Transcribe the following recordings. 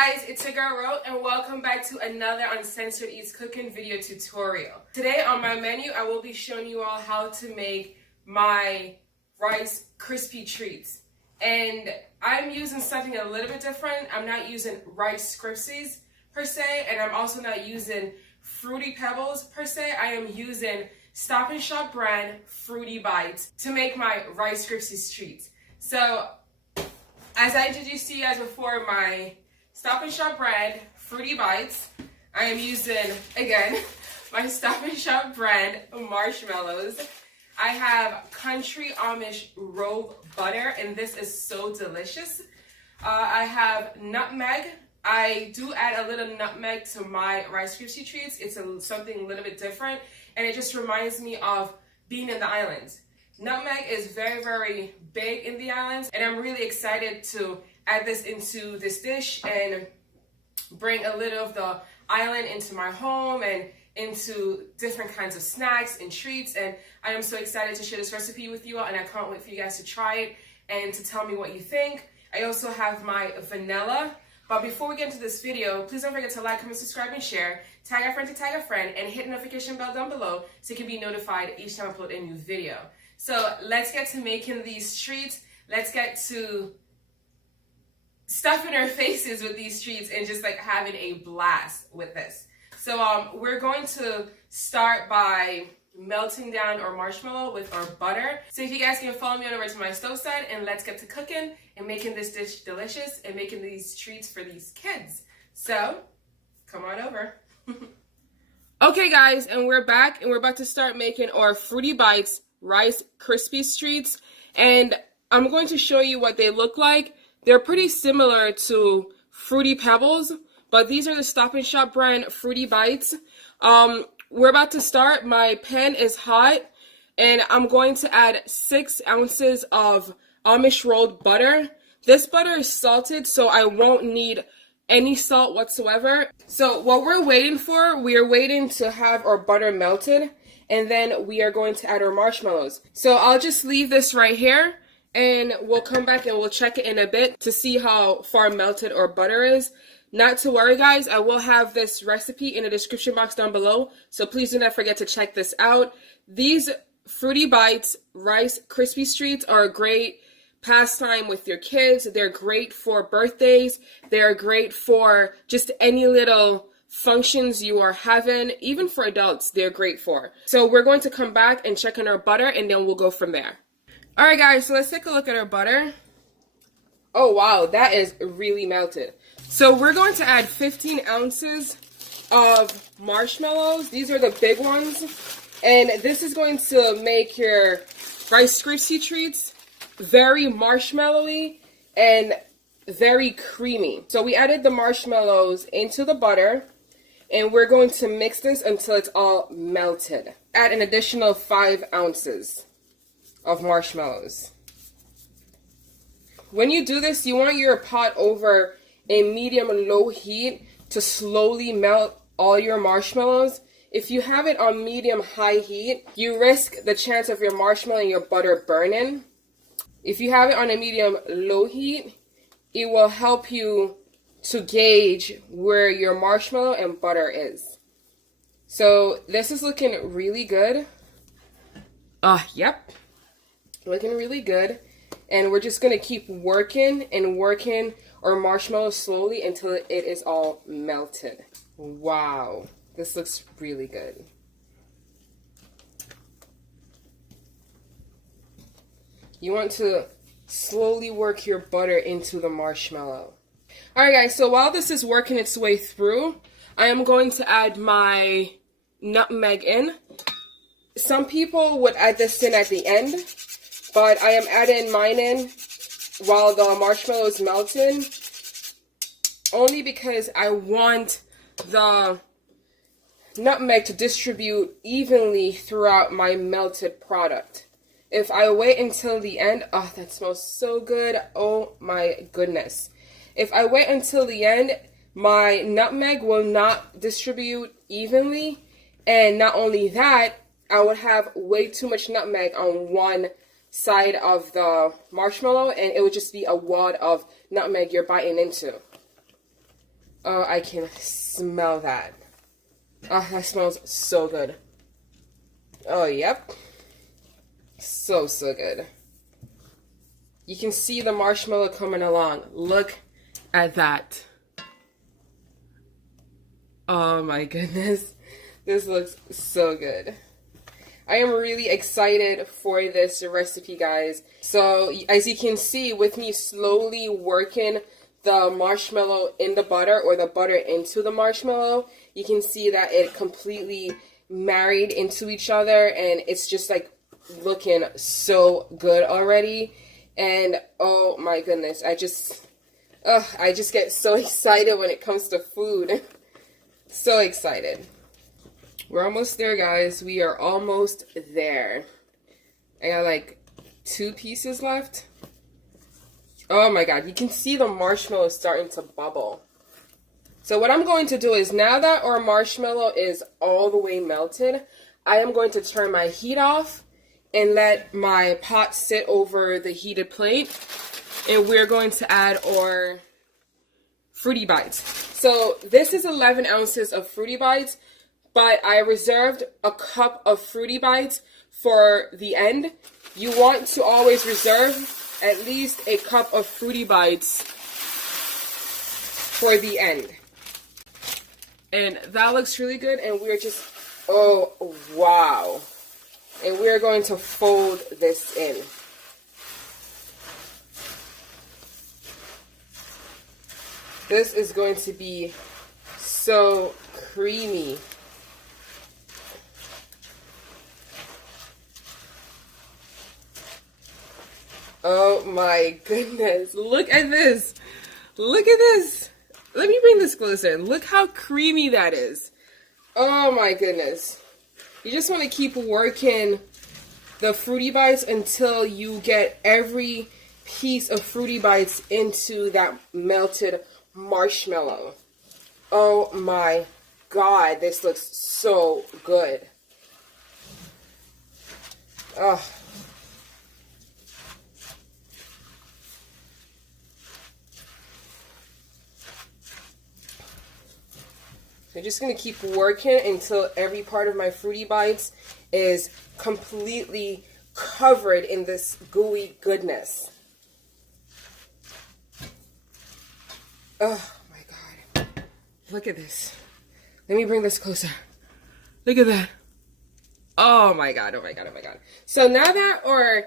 guys, it's your girl Ro, and welcome back to another Uncensored Eats cooking video tutorial. Today on my menu, I will be showing you all how to make my rice crispy treats. And I'm using something a little bit different. I'm not using rice crispies per se, and I'm also not using fruity pebbles per se. I am using Stop and Shop brand Fruity Bites to make my rice crispies treats. So as I introduced to you guys before, my Stop and Shop brand Fruity Bites, I am using, again, my Stop and Shop brand marshmallows. I have Country Amish Rogue Butter, and this is so delicious. I have nutmeg. I do add a little nutmeg to my Rice Krispie treats. It's something a little bit different, and it just reminds me of being in the islands. Nutmeg is very, very big in the islands, and I'm really excited to add this into this dish and bring a little of the island into my home and into different kinds of snacks and treats. And I am so excited to share this recipe with you all, and I can't wait for you guys to try it and to tell me what you think. I also have my vanilla. But before we get into this video, please don't forget to like, comment, subscribe, and share. Tag a friend to tag a friend, and hit the notification bell down below so you can be notified each time I upload a new video. So let's get to making these treats. Let's get to stuffing our faces with these treats and just like having a blast with this. So we're going to start by melting down our marshmallow with our butter. So if you guys can follow me on over to my stove side, and let's get to cooking and making this dish delicious and making these treats for these kids. So come on over. Okay guys, and we're back, and we're about to start making our Fruity Bites Rice Krispies treats, and I'm going to show you what they look like. They're pretty similar to Fruity Pebbles, but these are the Stop and Shop brand Fruity Bites. We're about to start. My pan is hot, and I'm going to add 6 ounces of Amish rolled butter. This butter is salted, so I won't need any salt whatsoever. So what we're waiting for, we are waiting to have our butter melted, and then we are going to add our marshmallows. So I'll just leave this right here, and we'll come back and we'll check it in a bit to see how far melted our butter is. Not to worry guys, I will have this recipe in the description box down below, so please do not forget to check this out. These Fruity Bites Rice Krispies treats are a great pastime with your kids. They're great for birthdays. They're great for just any little functions you are having. Even for adults, they're great for. So we're going to come back and check on our butter, and then we'll go from there. Alright guys, so let's take a look at our butter. Oh wow, that is really melted. So we're going to add 15 ounces of marshmallows. These are the big ones. And this is going to make your Rice Krispie treats very marshmallowy and very creamy. So we added the marshmallows into the butter, and we're going to mix this until it's all melted. Add an additional 5 ounces of marshmallows. When you do this, you want your pot over a medium-low heat to slowly melt all your marshmallows. If you have it on medium-high heat, you risk the chance of your marshmallow and your butter burning. If you have it on a medium-low heat, it will help you to gauge where your marshmallow and butter is. So this is looking really good. Yep, looking really good. And we're just going to keep working and working our marshmallow slowly until it is all melted. Wow, this looks really good. You want to slowly work your butter into the marshmallow. Alright guys, so while this is working its way through, I am going to add my nutmeg in. Some people would add this in at the end, but I am adding mine in while the marshmallow is melting, only because I want the nutmeg to distribute evenly throughout my melted product. If I wait until the end, oh, that smells so good. Oh my goodness. If I wait until the end, my nutmeg will not distribute evenly, and not only that, I would have way too much nutmeg on one side of the marshmallow, and it would just be a wad of nutmeg you're biting into. Oh, I can smell that. Oh, that smells so good. Oh, yep. So good. You can see the marshmallow coming along. Look at that. Oh my goodness. This looks so good. I am really excited for this recipe, guys. So, as you can see, with me slowly working the marshmallow in the butter or the butter into the marshmallow, you can see that it completely married into each other, and it's just like looking so good already. And oh my goodness, I just get so excited when it comes to food. So excited. We're almost there, guys. We are almost there. I got like 2 pieces left. Oh my god, you can see the marshmallow starting to bubble. So what I'm going to do is, now that our marshmallow is all the way melted, I am going to turn my heat off and let my pot sit over the heated plate. And we're going to add our Fruity Bites. So this is 11 ounces of Fruity Bites, but I reserved a cup of Fruity Bites for the end. You want to always reserve at least a cup of Fruity Bites for the end. And that looks really good, and we're just, oh wow. And we're going to fold this in. This is going to be so creamy. Oh my goodness. Look at this. Look at this. Let me bring this closer. Look how creamy that is. Oh my goodness. You just want to keep working the Fruity Bites until you get every piece of Fruity Bites into that melted marshmallow. Oh my god, this looks so good. Oh. I'm just going to keep working until every part of my Fruity Bites is completely covered in this gooey goodness. Oh my god. Look at this. Let me bring this closer. Look at that. Oh my god, oh my god, oh my god. So now that our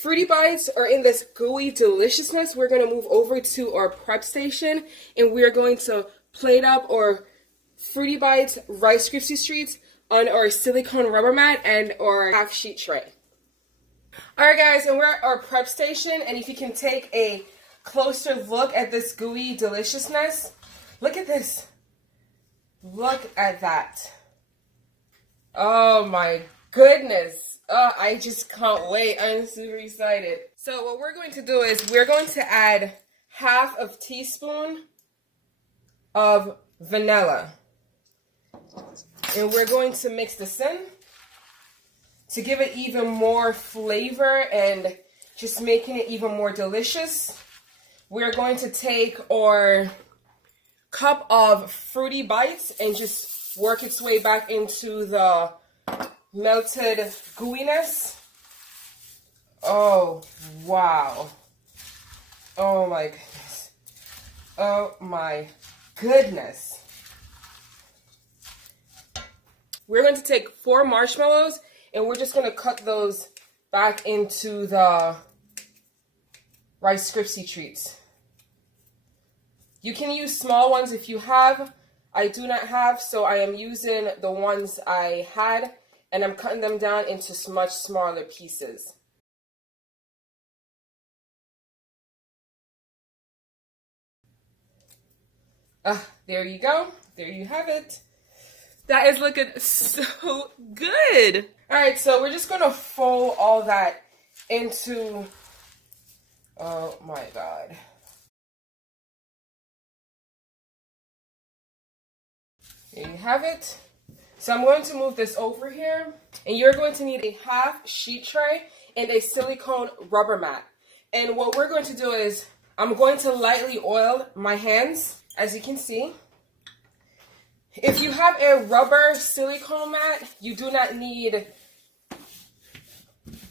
Fruity Bites are in this gooey deliciousness, we're going to move over to our prep station, and we're going to plate up our Fruity Bites Rice Krispies treats on our silicone rubber mat and our half sheet tray. Alright guys, and we're at our prep station, and if you can take a closer look at this gooey deliciousness, look at this. Look at that. Oh my goodness. Oh, I just can't wait. I'm super excited. So what we're going to do is we're going to add half a teaspoon of vanilla. And we're going to mix this in to give it even more flavor and just making it even more delicious. We're going to take our cup of Fruity Bites and just work its way back into the melted gooiness. Oh, wow. Oh my goodness. Oh my goodness. We're going to take 4 marshmallows, and we're just going to cut those back into the Rice Krispie treats. You can use small ones if you have. I do not have, so I am using the ones I had, and I'm cutting them down into much smaller pieces. There you go. There you have it. That is looking so good. All right, so we're just going to fold all that into, oh my God. There you have it. So I'm going to move this over here, and you're going to need a half sheet tray and a silicone rubber mat. And what we're going to do is I'm going to lightly oil my hands, as you can see. have a rubber silicone mat, you do not need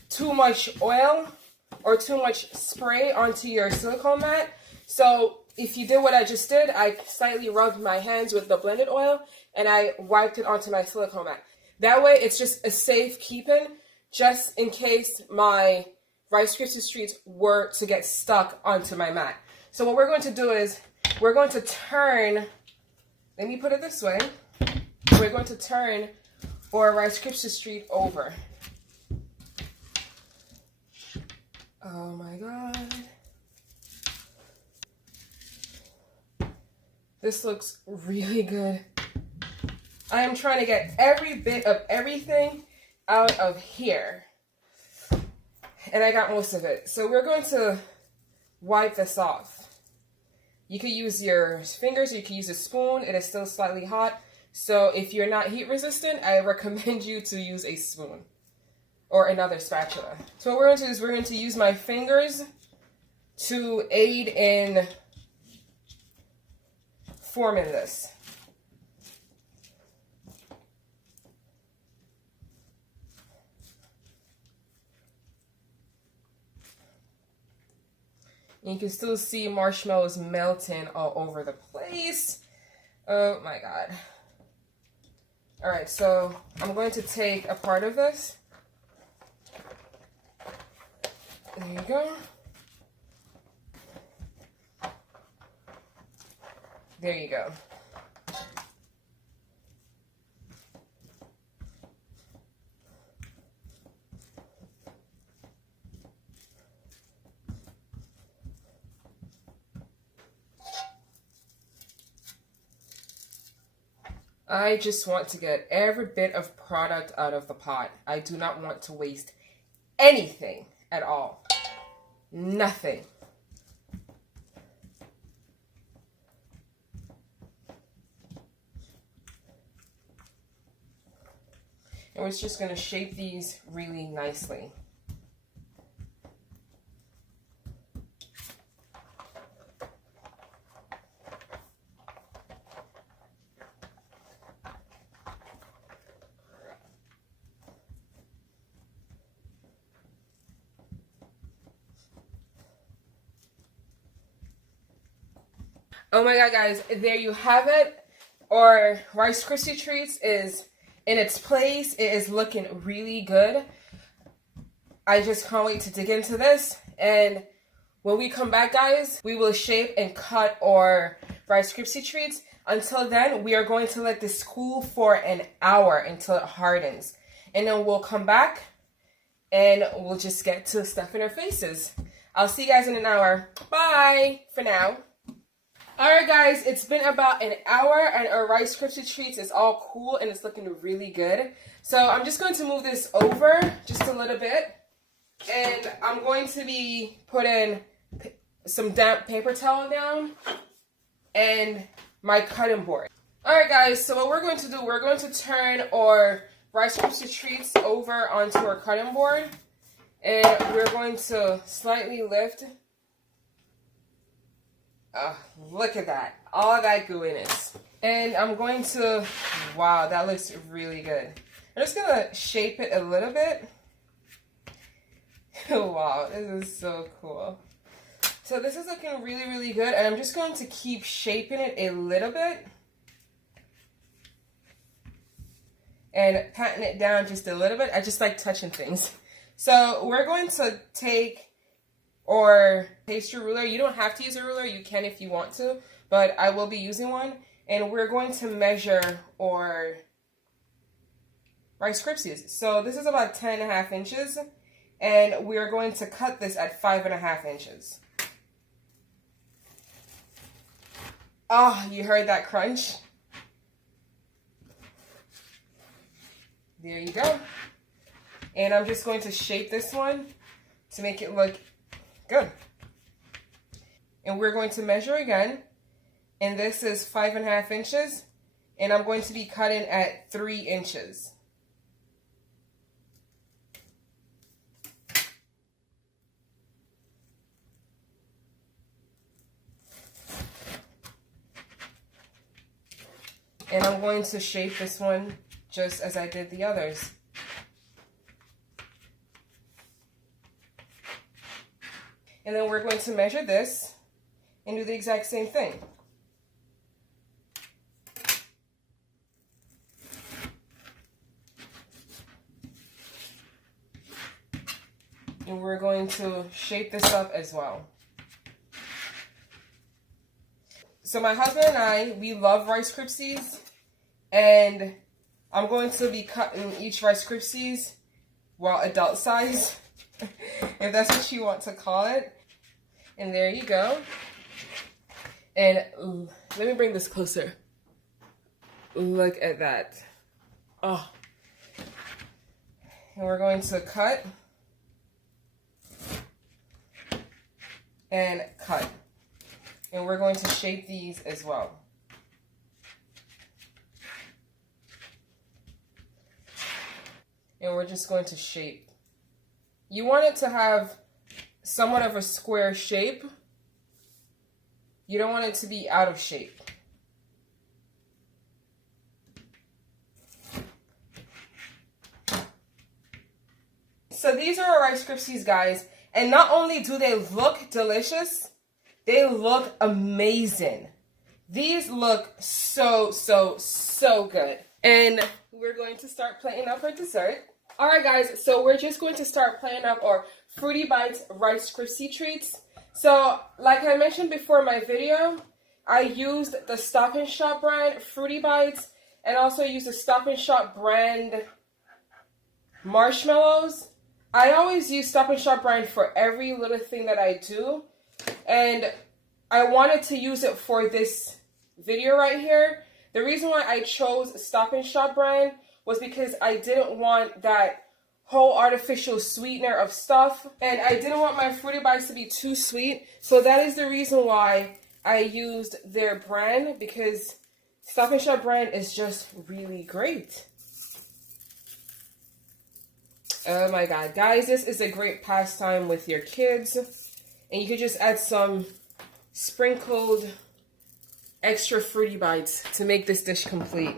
too much oil or too much spray onto your silicone mat. So if you did what I just did, I slightly rubbed my hands with the blended oil and I wiped it onto my silicone mat. That way it's just a safe keeping, just in case my Rice Krispies treats were to get stuck onto my mat. So what we're going to do is we're going to turn, let me put it this way, we're going to turn our Rice Krispies treat over. Oh my God. This looks really good. I am trying to get every bit of everything out of here. And I got most of it. So we're going to wipe this off. You could use your fingers, or you could use a spoon. It is still slightly hot. So if you're not heat resistant, I recommend you to use a spoon or another spatula. So what we're going to do is we're going to use my fingers to aid in forming this. And you can still see marshmallows melting all over the place. Oh my God. All right, so I'm going to take a part of this. There you go. There you go. I just want to get every bit of product out of the pot. I do not want to waste anything at all. Nothing. And we're just going to shape these really nicely. Oh my God, guys, there you have it. Our Rice Krispie treats is in its place. It is looking really good. I just can't wait to dig into this. And when we come back, guys, we will shape and cut our Rice Krispie treats. Until then, we are going to let this cool for an hour until it hardens. And then we'll come back and we'll just get to stuffing our faces. I'll see you guys in an hour. Bye for now. Alright guys, it's been about an hour and our Rice Krispie treats is all cool and it's looking really good. So I'm just going to move this over just a little bit. And I'm going to be putting some damp paper towel down and my cutting board. Alright guys, so what we're going to do, we're going to turn our Rice Krispie treats over onto our cutting board. And we're going to slightly lift. Look at that. All that gooiness. And I'm going to, wow, that looks really good. I'm just going to shape it a little bit. Wow, this is so cool. So this is looking really, really good. And I'm just going to keep shaping it a little bit. And patting it down just a little bit. I just like touching things. So we're going to take or pastry ruler. You don't have to use a ruler. You can if you want to, but I will be using one. And we're going to measure our Rice Krispies. So this is about 10.5 inches, and we're going to cut this at 5.5 inches. Oh, you heard that crunch? There you go. And I'm just going to shape this one to make it look good. And we're going to measure again. And this is 5.5 inches. And I'm going to be cutting at 3 inches. And I'm going to shape this one just as I did the others. And then we're going to measure this and do the exact same thing. And we're going to shape this up as well. So my husband and I, we love Rice Krispies, and I'm going to be cutting each Rice Krispies, well, adult size, if that's what you want to call it. And there you go. And let me bring this closer. Look at that. Oh. And we're going to cut and cut. And we're going to shape these as well. And we're just going to shape. You want it to have somewhat of a square shape. You don't want it to be out of shape. So these are our Rice Krispies, guys. And not only do they look delicious, they look amazing. These look so good. And we're going to start plating up our dessert. Alright guys, so we're just going to start plating up our Fruity Bites Rice Krispie treats. So, like I mentioned before in my video, I used the Stop and Shop brand Fruity Bites and also used the Stop and Shop brand marshmallows. I always use Stop and Shop brand for every little thing that I do. And I wanted to use it for this video right here. The reason why I chose Stop and Shop brand was because I didn't want that whole artificial sweetener of stuff. And I didn't want my Fruity Bites to be too sweet. So that is the reason why I used their brand, because Stop and Shop brand is just really great. Oh my god, guys, this is a great pastime with your kids. And you could just add some sprinkled extra Fruity Bites to make this dish complete.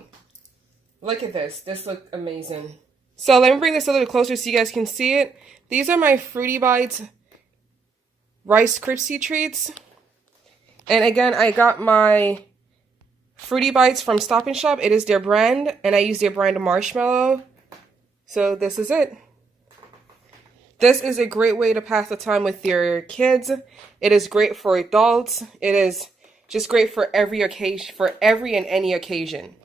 Look at this. This looks amazing. So let me bring this a little closer so you guys can see it. These are my Fruity Bites Rice Krispie treats. And again, I got my Fruity Bites from Stop and Shop. It is their brand, and I use their brand marshmallow. So this is it. This is a great way to pass the time with your kids. It is great for adults. It is just great for every occasion, for every and any occasion.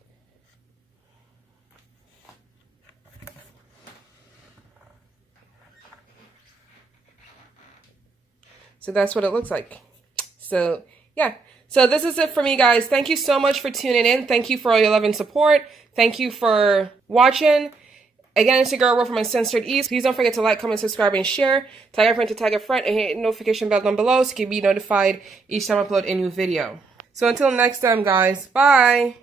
So that's what it looks like. So yeah. So this is it for me, guys. Thank you so much for tuning in. Thank you for all your love and support. Thank you for watching. Again, it's your girl, World from Uncensored Eats. Please don't forget to like, comment, subscribe, and share. Tag a friend to tag a friend, and hit the notification bell down below so you can be notified each time I upload a new video. So until next time, guys, bye!